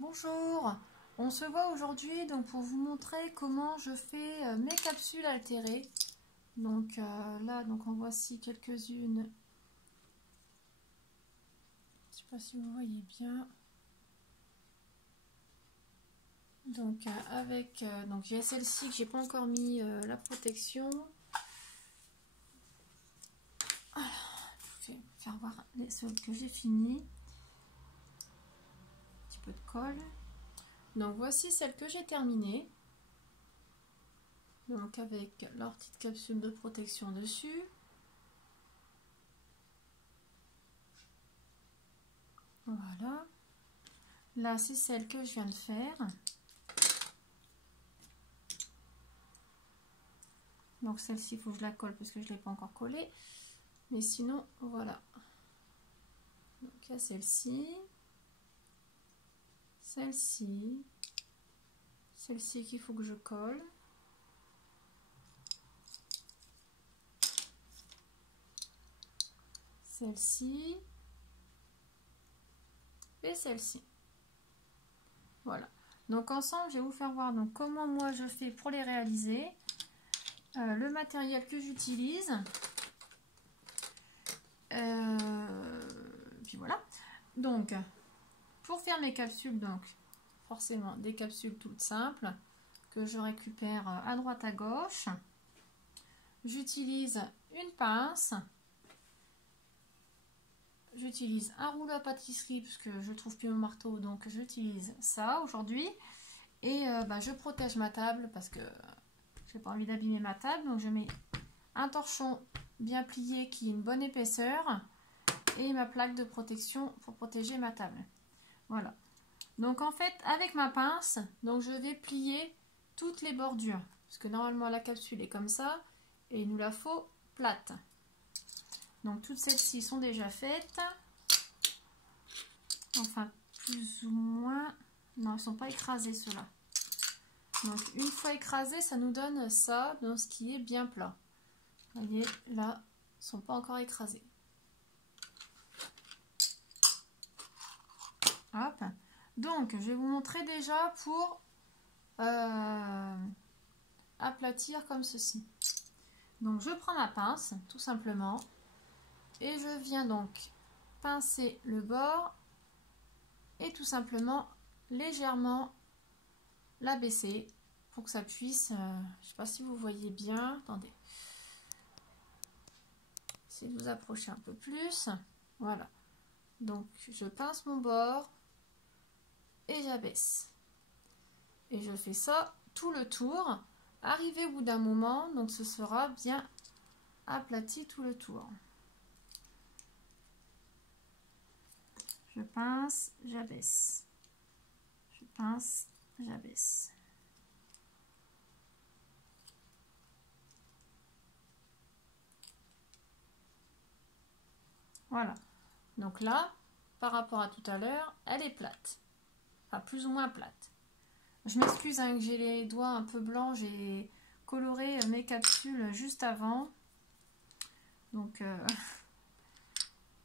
Bonjour, on se voit aujourd'hui donc pour vous montrer comment je fais mes capsules altérées. Donc là, en voici quelques-unes. Je ne sais pas si vous voyez bien. Donc donc j'ai celle-ci que j'ai pas encore mis la protection. Alors, je vais faire voir celles que j'ai fini. Un petit peu de colle. Donc voici celle que j'ai terminée. Donc avec leur petite capsule de protection dessus. Voilà. Là, c'est celle que je viens de faire. Donc celle-ci, il faut que je la colle parce que je ne l'ai pas encore collée. Mais sinon, voilà. Donc il y a celle-ci. Celle-ci. Celle-ci qu'il faut que je colle. Celle-ci. Et celle-ci. Voilà. Donc ensemble, je vais vous faire voir donc comment moi je fais pour les réaliser. Le matériel que j'utilise. Puis voilà. Donc, pour faire mes capsules, donc forcément des capsules toutes simples que je récupère à droite à gauche. J'utilise une pince. J'utilise un rouleau à pâtisserie parce que je trouve plus mon marteau, donc j'utilise ça aujourd'hui. Et je protège ma table parce que j'ai pas envie d'abîmer ma table, donc je mets un torchon bien plié qui a une bonne épaisseur et ma plaque de protection pour protéger ma table. Voilà. Donc en fait, avec ma pince, donc je vais plier toutes les bordures parce que normalement la capsule est comme ça et il nous la faut plate. Donc toutes celles-ci sont déjà faites. Enfin, plus ou moins. Non, elles ne sont pas écrasées ceux-là. Donc une fois écrasées, ça nous donne ça, donc ce qui est bien plat. Vous voyez, là, ils ne sont pas encore écrasés. Hop. Donc, je vais vous montrer déjà pour aplatir comme ceci. Donc, je prends ma pince, tout simplement. Et je viens donc pincer le bord et tout simplement légèrement l'abaisser pour que ça puisse, je ne sais pas si vous voyez bien, attendez, essayez de vous approcher un peu plus, voilà, donc je pince mon bord et j'abaisse et je fais ça tout le tour, arrivé au bout d'un moment, donc ce sera bien aplati tout le tour. Je pince, j'abaisse, je pince, j'abaisse. Voilà, donc là, par rapport à tout à l'heure, elle est plate, enfin plus ou moins plate. Je m'excuse hein, que j'ai les doigts un peu blancs, j'ai coloré mes capsules juste avant, donc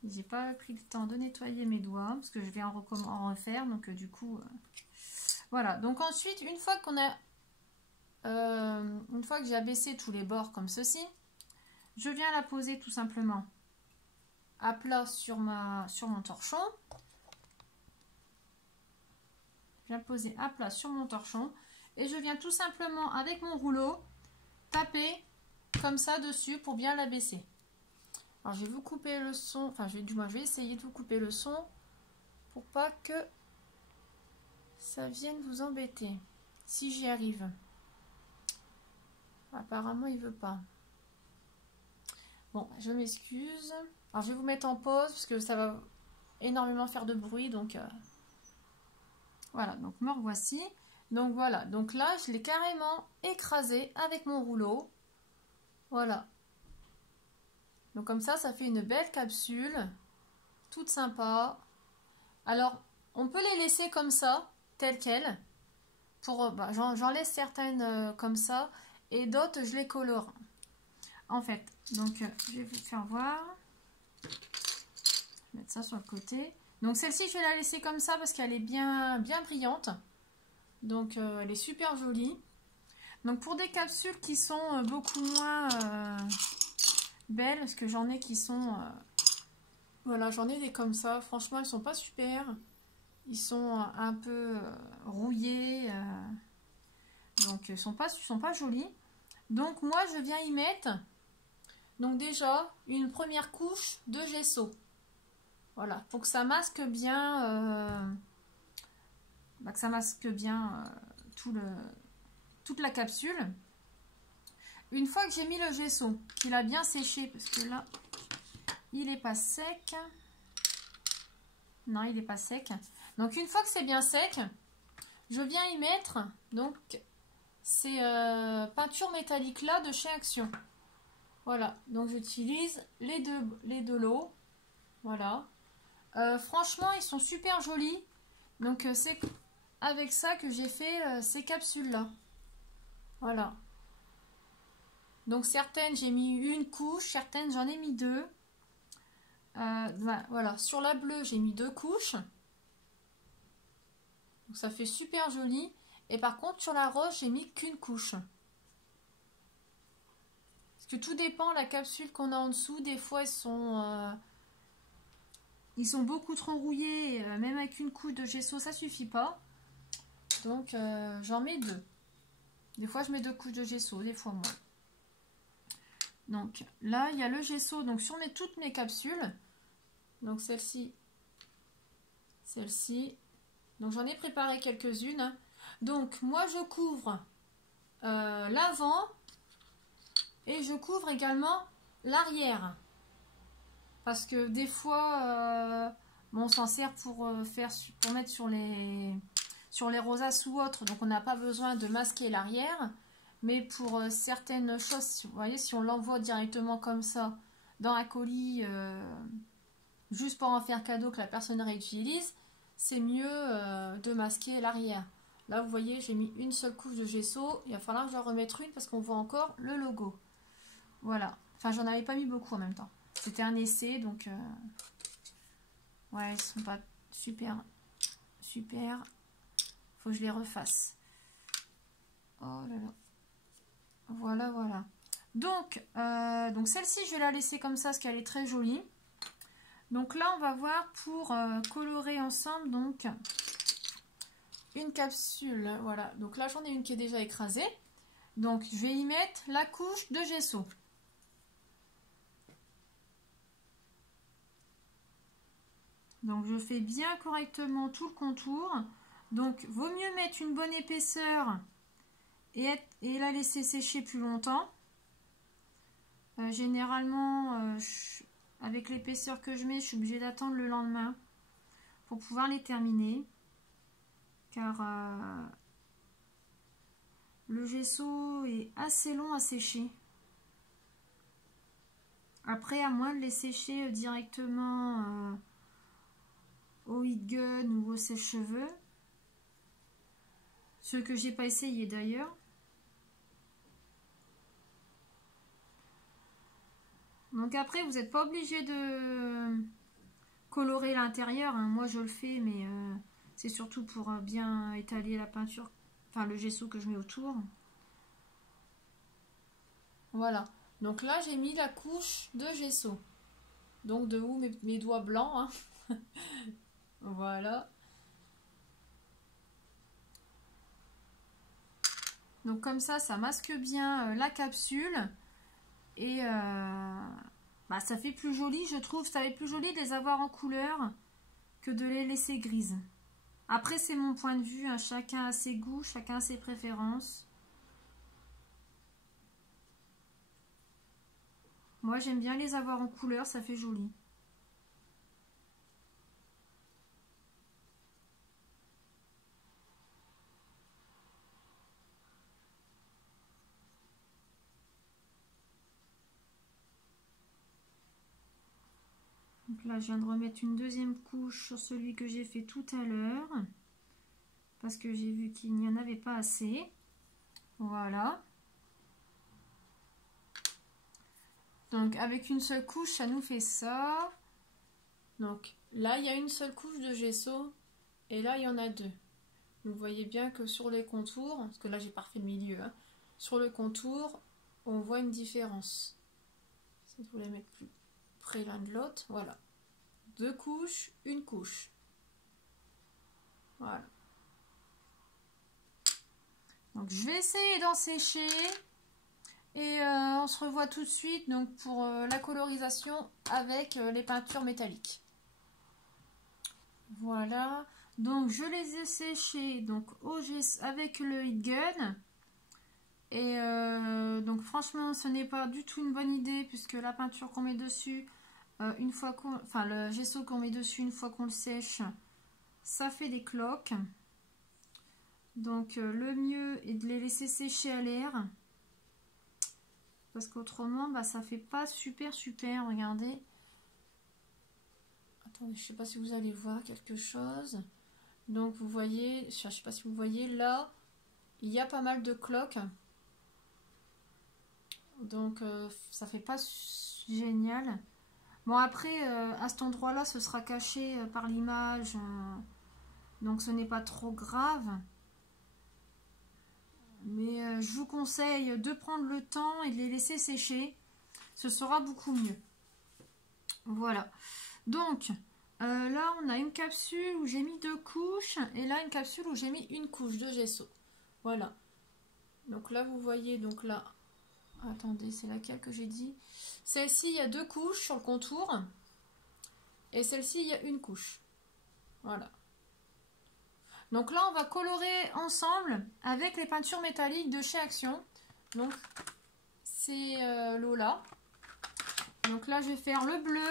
j'ai pas pris le temps de nettoyer mes doigts parce que je vais en refaire, donc du coup, voilà. Donc ensuite, une fois qu'on a, une fois que j'ai abaissé tous les bords comme ceci, je viens la poser tout simplement à plat sur mon torchon. Je viens poser à plat sur mon torchon et je viens tout simplement avec mon rouleau taper comme ça dessus pour bien l'abaisser. Alors je vais vous couper le son, enfin je vais essayer de vous couper le son pour pas que ça vienne vous embêter. Si j'y arrive. Apparemment il veut pas. Bon, je m'excuse. Alors je vais vous mettre en pause parce que ça va énormément faire de bruit, donc voilà, donc me revoici. Donc voilà, donc là je l'ai carrément écrasé avec mon rouleau. Voilà. Donc comme ça fait une belle capsule, toute sympa. Alors, on peut les laisser comme ça, telles quelles. J'en laisse certaines comme ça, et d'autres je les colore. En fait, donc je vais vous faire voir. Je vais mettre ça sur le côté. Donc celle-ci, je vais la laisser comme ça parce qu'elle est bien brillante. Donc elle est super jolie. Donc pour des capsules qui sont beaucoup moins belles, parce que j'en ai qui sont... voilà, j'en ai des comme ça. Franchement, ils sont pas super. Ils sont un peu rouillés. Donc ils sont pas jolis. Donc moi, je viens y mettre... Donc déjà, une première couche de gesso. Voilà, pour que ça masque bien... que ça masque bien toute la capsule. Une fois que j'ai mis le gesso, qu'il a bien séché, parce que là, il n'est pas sec. Non, il n'est pas sec. Donc, une fois que c'est bien sec, je viens y mettre donc ces peintures métalliques là de chez Action. Voilà, donc j'utilise les deux lots. Voilà. Franchement, ils sont super jolis. Donc, c'est avec ça que j'ai fait ces capsules là. Voilà. Donc certaines j'ai mis une couche, certaines j'en ai mis deux. Voilà, sur la bleue j'ai mis 2 couches. Donc ça fait super joli. Et par contre sur la rose j'ai mis qu'une couche. Parce que tout dépend la capsule qu'on a en dessous. Des fois ils sont beaucoup trop rouillés. Même avec une couche de gesso ça suffit pas. Donc j'en mets 2. Des fois je mets 2 couches de gesso, des fois moins. Donc là, il y a le gesso donc sur toutes mes capsules. Donc celle-ci. Donc j'en ai préparé quelques-unes. Donc moi, je couvre l'avant et je couvre également l'arrière. Parce que des fois, on s'en sert pour mettre sur les rosaces ou autres. Donc on n'a pas besoin de masquer l'arrière. Mais pour certaines choses, vous voyez, si on l'envoie directement comme ça dans un colis, juste pour en faire cadeau que la personne réutilise, c'est mieux de masquer l'arrière. Là, vous voyez, j'ai mis une seule couche de gesso. Il va falloir que j'en remette une parce qu'on voit encore le logo. Voilà. Enfin, j'en avais pas mis beaucoup en même temps. C'était un essai, donc... ouais, ils sont pas super. Super. Faut que je les refasse. Oh là là. Voilà, voilà. Donc celle-ci, je vais la laisser comme ça parce qu'elle est très jolie. Donc là, on va voir pour colorer ensemble donc une capsule. Voilà. Donc là, j'en ai une qui est déjà écrasée. Donc, je vais y mettre la couche de gesso. Donc, je fais bien correctement tout le contour. Donc, vaut mieux mettre une bonne épaisseur et la laisser sécher plus longtemps. Généralement, avec l'épaisseur que je mets, je suis obligée d'attendre le lendemain pour pouvoir les terminer. Car le gesso est assez long à sécher. Après, à moins de les sécher directement au heat gun ou au sèche-cheveux. Ce que j'ai pas essayé d'ailleurs. Donc après, vous n'êtes pas obligé de colorer l'intérieur. Hein. Moi, je le fais, mais c'est surtout pour bien étaler la peinture, enfin le gesso que je mets autour. Voilà. Donc là, j'ai mis la couche de gesso. Donc de où mes doigts blancs. Hein. Voilà. Donc comme ça masque bien la capsule. Et ça fait plus joli, je trouve. Ça fait plus joli de les avoir en couleur que de les laisser grises. Après, c'est mon point de vue. Hein. Chacun a ses goûts, chacun a ses préférences. Moi, j'aime bien les avoir en couleur, ça fait joli. Donc là, je viens de remettre une deuxième couche sur celui que j'ai fait tout à l'heure. Parce que j'ai vu qu'il n'y en avait pas assez. Voilà. Donc avec une seule couche, ça nous fait ça. Donc là, il y a une seule couche de gesso et là, il y en a deux. Vous voyez bien que sur les contours, parce que là, j'ai pas refait le milieu, hein, sur le contour, on voit une différence. Si vous voulez mettre plus près l'un de l'autre, voilà. Deux couches, une couche. Voilà. Donc je vais essayer d'en sécher et on se revoit tout de suite donc pour la colorisation avec les peintures métalliques. Voilà, donc je les ai séchés donc avec le heat gun et donc franchement ce n'est pas du tout une bonne idée puisque la peinture qu'on met dessus une fois qu'on, enfin le gesso qu'on met dessus une fois qu'on le sèche, ça fait des cloques. Donc le mieux est de les laisser sécher à l'air. Parce qu'autrement, bah, ça fait pas super. Regardez. Attendez, je sais pas si vous allez voir quelque chose. Donc vous voyez, je sais pas si vous voyez, là, il y a pas mal de cloques. Donc ça fait pas génial. Bon après, à cet endroit-là, ce sera caché par l'image. Donc ce n'est pas trop grave. Mais je vous conseille de prendre le temps et de les laisser sécher. Ce sera beaucoup mieux. Voilà. Donc, là, on a une capsule où j'ai mis 2 couches. Et là, une capsule où j'ai mis une couche de gesso. Voilà. Donc là, vous voyez, donc là... Attendez, c'est laquelle que j'ai dit? Celle-ci, il y a 2 couches sur le contour. Et celle-ci, il y a une couche. Voilà. Donc là, on va colorer ensemble avec les peintures métalliques de chez Action. Donc, c'est Lola. Donc là, je vais faire le bleu.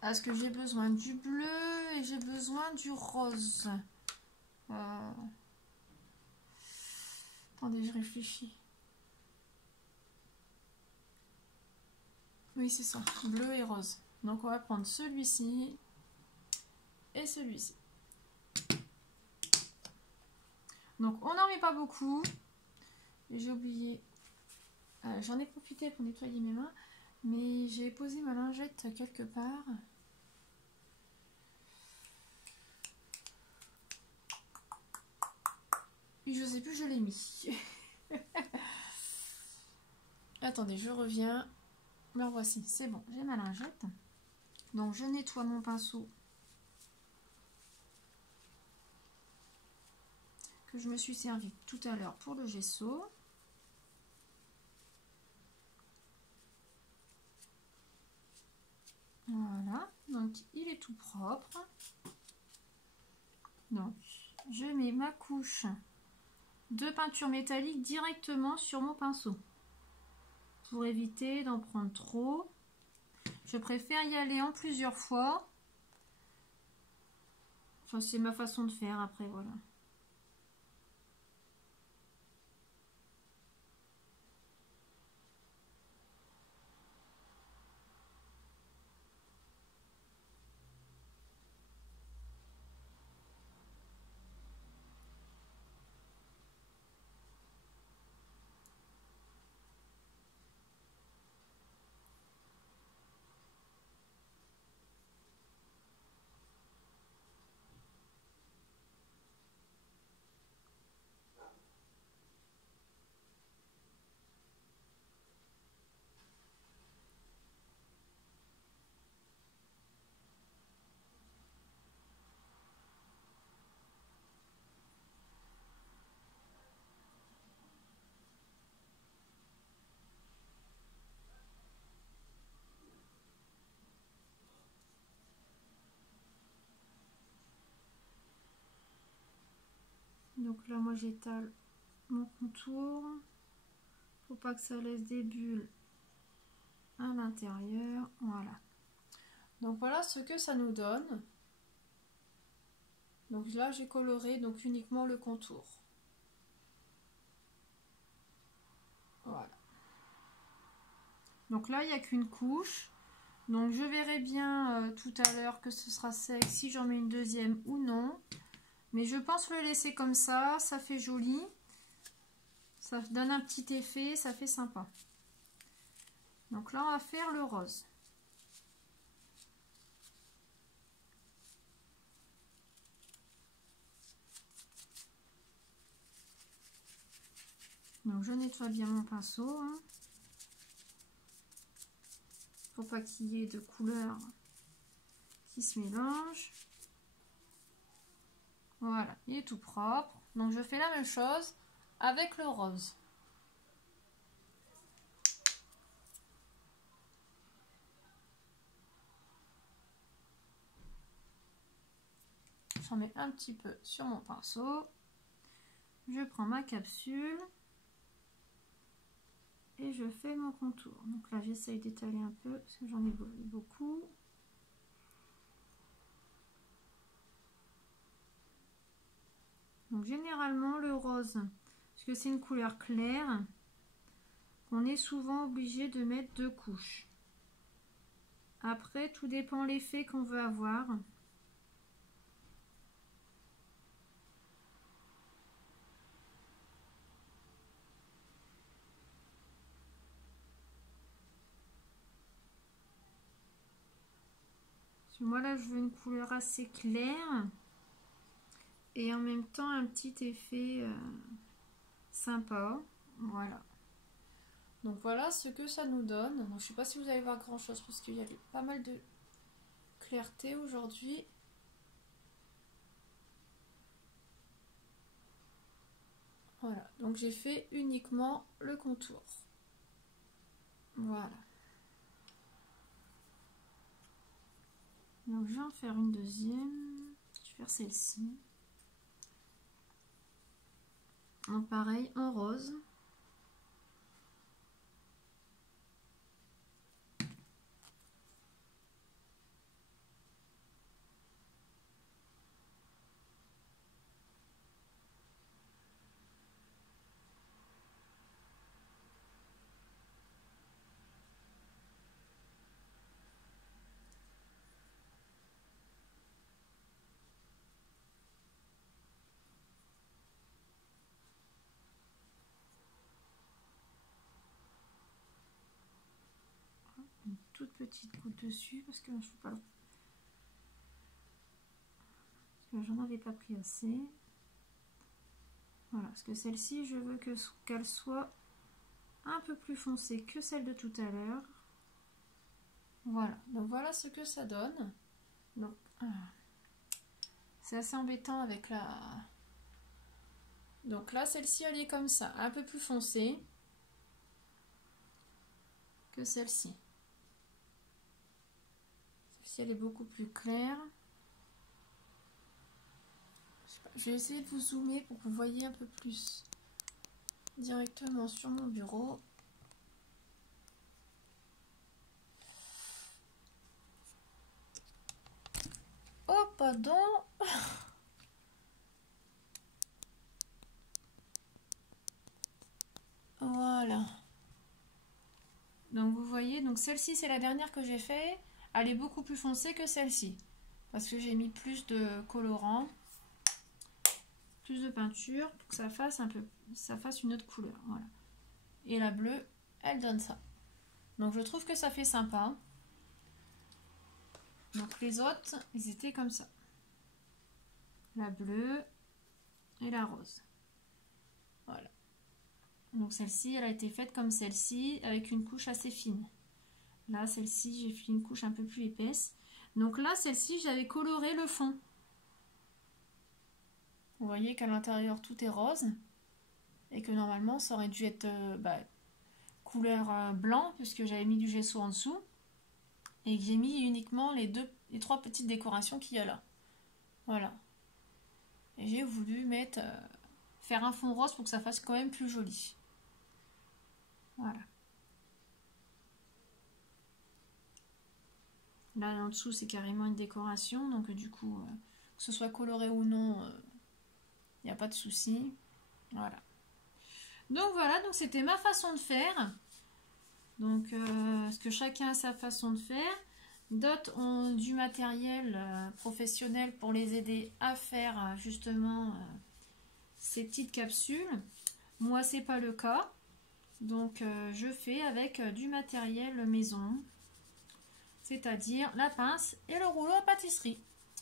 Parce que j'ai besoin du bleu et j'ai besoin du rose. Attendez, je réfléchis. Oui, c'est ça. Bleu et rose. Donc, on va prendre celui-ci. Et celui-ci. Donc on n'en met pas beaucoup. J'ai oublié. J'en ai profité pour nettoyer mes mains. Mais j'ai posé ma lingette quelque part. Et je sais plus, je l'ai mis. Attendez, je reviens. Me voici, c'est bon, j'ai ma lingette. Donc je nettoie mon pinceau. Que je me suis servi tout à l'heure pour le gesso. Voilà, donc il est tout propre. Donc je mets ma couche de peinture métallique directement sur mon pinceau. Pour éviter d'en prendre trop. Je préfère y aller en plusieurs fois. Enfin, c'est ma façon de faire après, voilà. Donc là, moi, j'étale mon contour. Faut pas que ça laisse des bulles à l'intérieur. Voilà. Donc voilà ce que ça nous donne. Donc là, j'ai coloré donc uniquement le contour. Voilà. Donc là, il n'y a qu'une couche. Donc je verrai bien tout à l'heure que ce sera sec, si j'en mets une deuxième ou non. Mais je pense le laisser comme ça fait joli. Ça donne un petit effet, ça fait sympa. Donc là, on va faire le rose. Donc je nettoie bien mon pinceau. Hein. Faut pas qu'il y ait de couleurs qui se mélangent. Voilà, il est tout propre. Donc je fais la même chose avec le rose. J'en mets un petit peu sur mon pinceau. Je prends ma capsule et je fais mon contour. Donc là, j'essaye d'étaler un peu parce que j'en ai beaucoup. Donc généralement, le rose, parce que c'est une couleur claire, on est souvent obligé de mettre 2 couches. Après, tout dépend l'effet qu'on veut avoir. Moi là je veux une couleur assez claire et en même temps un petit effet sympa. Voilà. Donc voilà ce que ça nous donne. Donc, je ne sais pas si vous allez voir grand chose parce qu'il y a pas mal de clarté aujourd'hui. Voilà, donc j'ai fait uniquement le contour. Voilà. Donc je vais en faire une deuxième. Je vais faire celle-ci. Donc pareil, en rose. Une toute petite goutte dessus parce que je ne fais pas. Parce que j'en avais pas pris assez. Voilà, parce que celle-ci, je veux qu'elle soit un peu plus foncée que celle de tout à l'heure. Voilà, donc voilà ce que ça donne. Donc, c'est assez embêtant avec la... Donc là, celle-ci, elle est comme ça, un peu plus foncée que celle-ci. Celle-ci, elle est beaucoup plus claire. Je vais essayer de vous zoomer pour que vous voyez un peu plus directement sur mon bureau. Oh, pardon. Voilà. Donc vous voyez, donc celle-ci c'est la dernière que j'ai fait. Elle est beaucoup plus foncée que celle-ci. Parce que j'ai mis plus de colorant, plus de peinture pour que ça fasse un peu, ça fasse une autre couleur. Voilà. Et la bleue, elle donne ça. Donc je trouve que ça fait sympa. Donc les autres, ils étaient comme ça. La bleue et la rose. Voilà. Donc celle-ci, elle a été faite comme celle-ci, avec une couche assez fine. Là, celle-ci, j'ai fait une couche un peu plus épaisse. Donc là, celle-ci, j'avais coloré le fond. Vous voyez qu'à l'intérieur, tout est rose. Et que normalement, ça aurait dû être couleur blanc, puisque j'avais mis du gesso en dessous. Et que j'ai mis uniquement les 3 petites décorations qu'il y a là. Voilà. Et j'ai voulu mettre... faire un fond rose pour que ça fasse quand même plus joli. Voilà. Là en dessous c'est carrément une décoration, donc du coup que ce soit coloré ou non, il n'y a pas de souci. Voilà. Donc voilà, donc c'était ma façon de faire. Donc parce que chacun a sa façon de faire. D'autres ont du matériel professionnel pour les aider à faire justement ces petites capsules. Moi c'est pas le cas. Donc je fais avec du matériel maison, c'est-à-dire la pince et le rouleau à pâtisserie.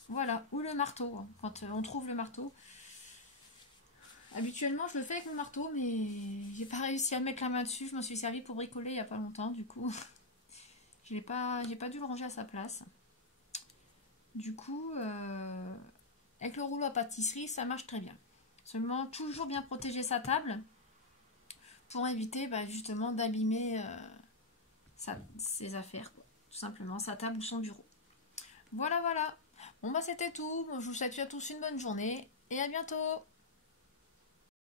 Voilà, ou le marteau, hein, quand on trouve le marteau. Habituellement je le fais avec mon marteau, mais j'ai pas réussi à mettre la main dessus. Je m'en suis servi pour bricoler il n'y a pas longtemps, du coup j'ai pas dû le ranger à sa place. Du coup, avec le rouleau à pâtisserie, ça marche très bien. Seulement, toujours bien protéger sa table pour éviter justement d'abîmer ses affaires, quoi. Tout simplement, sa table ou son bureau. Voilà, voilà. Bon, c'était tout. Bon, je vous souhaite à tous une bonne journée et à bientôt.